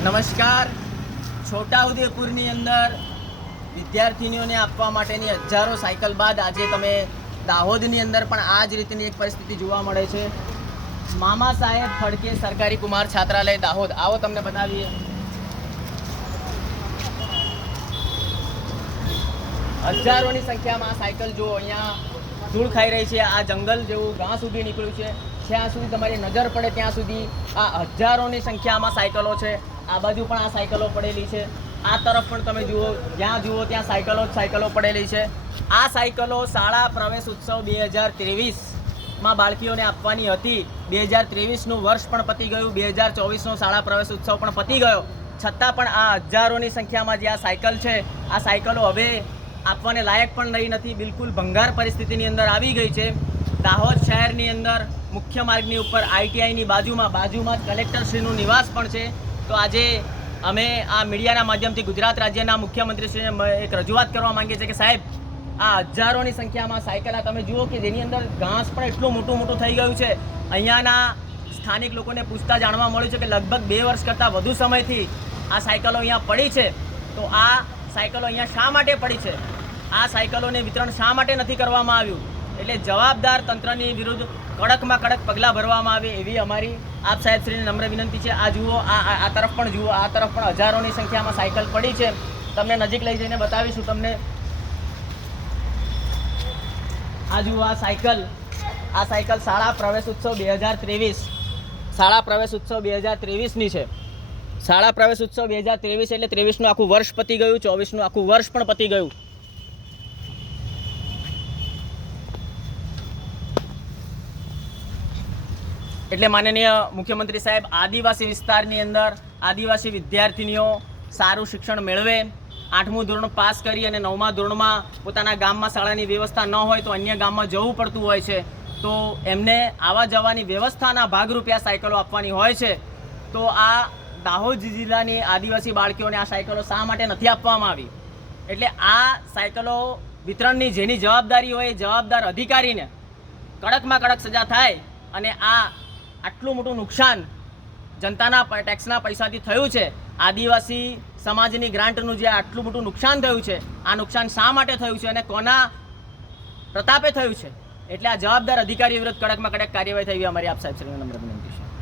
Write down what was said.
નમસ્કાર. છોટાઉદેપુરની અંદર વિદ્યાર્થીનીઓને આપવા માટેની હજારો સાયકલ બાદ આજે તમે દાહોદની અંદર પણ આ જ રીતની એક પરિસ્થિતિ જોવા મળે છે. મામા સાહેબ ફડકે સરકારી કુમાર છાત્રાલય દાહોદ, આવો તમને બતાવીએ. હજારોની સંખ્યામાં આ સાયકલ જો અહીંયા ધૂળ ખાઈ રહી છે. આ જંગલ જેવું ગાં સુધી નીકળ્યું છે. જ્યાં સુધી તમારી નજર પડે ત્યાં સુધી આ હજારોની સંખ્યામાં સાયકલો છે. આ બાજુ પણ આ સાયકલો પડેલી છે. આ તરફ પણ તમે જુઓ, જ્યાં જુઓ ત્યાં સાયકલો પડેલી છે. આ સાયકલો શાળા પ્રવેશ ઉત્સવ 2023માં બાળકીઓને આપવાની હતી. 2023નું વર્ષ પણ પતી ગયું, 2024નો શાળા પ્રવેશ ઉત્સવ પણ પતી ગયો. છતાં પણ આ હજારોની સંખ્યામાં જે આ સાયકલ છે, આ સાયકલો હવે આપવાને લાયક પણ રહી નથી. બિલકુલ ભંગાર પરિસ્થિતિની અંદર આવી ગઈ છે. દાહોદ શહેરની અંદર મુખ્ય માર્ગની ઉપર ITIની બાજુમાં જ કલેક્ટરશ્રીનું નિવાસ પણ છે. તો આજે અમે આ મીડિયાના માધ્યમથી ગુજરાત રાજ્યના મુખ્યમંત્રીશ્રીને એક રજૂઆત કરવા માંગીએ છીએ કે સાહેબ, આ હજારોની સંખ્યામાં સાયકલ આ તમે જુઓ કે જેની અંદર ઘાસ પણ એટલું મોટું થઈ ગયું છે. અહીંયાના સ્થાનિક લોકોને પૂછતા જાણવા મળ્યું છે કે લગભગ 2 વર્ષ કરતાં વધુ સમયથી આ સાયકલો અહીંયા પડી છે. તો આ સાયકલો અહીંયા શા માટે પડી છે? આ સાયકલોને વિતરણ શા માટે નથી કરવામાં આવ્યું? એટલે જવાબદાર તંત્રની વિરુદ્ધ કડકમાં કડક પગલાં ભરવામાં આવે એવી અમારી આપ સાહેબશ્રીને નમ્ર વિનંતી છે. આ જુઓ, આ તરફ પણ જુઓ, આ તરફ પણ હજારોની સંખ્યામાં સાયકલ પડી છે. તમને નજીક લઈ જઈને બતાવીશું તમને. આ જુઓ, આ સાયકલ શાળા પ્રવેશ ઉત્સવ 2023 શાળા પ્રવેશ ઉત્સવ 2023ની છે. શાળા પ્રવેશ ઉત્સવ 2023 એટલે 23નું આખું વર્ષ પતી ગયું, 24નું આખું વર્ષ પણ પતી ગયું. એટલે માનનીય મુખ્યમંત્રી સાહેબ, આદિવાસી વિસ્તારની અંદર આદિવાસી વિદ્યાર્થીનીઓ સારું શિક્ષણ મેળવે, 8મું ધોરણ પાસ કરી અને 9મા ધોરણમાં પોતાના ગામમાં શાળાની વ્યવસ્થા ન હોય તો અન્ય ગામમાં જવું પડતું હોય છે. તો એમને આવવા જવાની વ્યવસ્થાના ભાગરૂપે આ સાયકલો આપવાની હોય છે. તો આ દાહોદ જિલ્લાની આદિવાસી બાળકીઓને આ સાયકલો શા માટે નથી આપવામાં આવી? એટલે આ સાયકલો વિતરણની જેની જવાબદારી હોય એ જવાબદાર અધિકારીને કડકમાં કડક સજા થાય. અને આટલું મોટું નુકસાન જનતાના ટેક્સના પૈસાથી થયું છે, આદિવાસી સમાજની ગ્રાન્ટનું જે આટલું મોટું નુકસાન થયું છે, આ નુકસાન શા માટે થયું છે અને કોના પ્રતાપે થયું છે? એટલે આ જવાબદાર અધિકારી વિરુદ્ધ કડકમાં કડક કાર્યવાહી થવી અમારી આપ સાહેબ શ્રીને નમ્ર વિનંતી છે.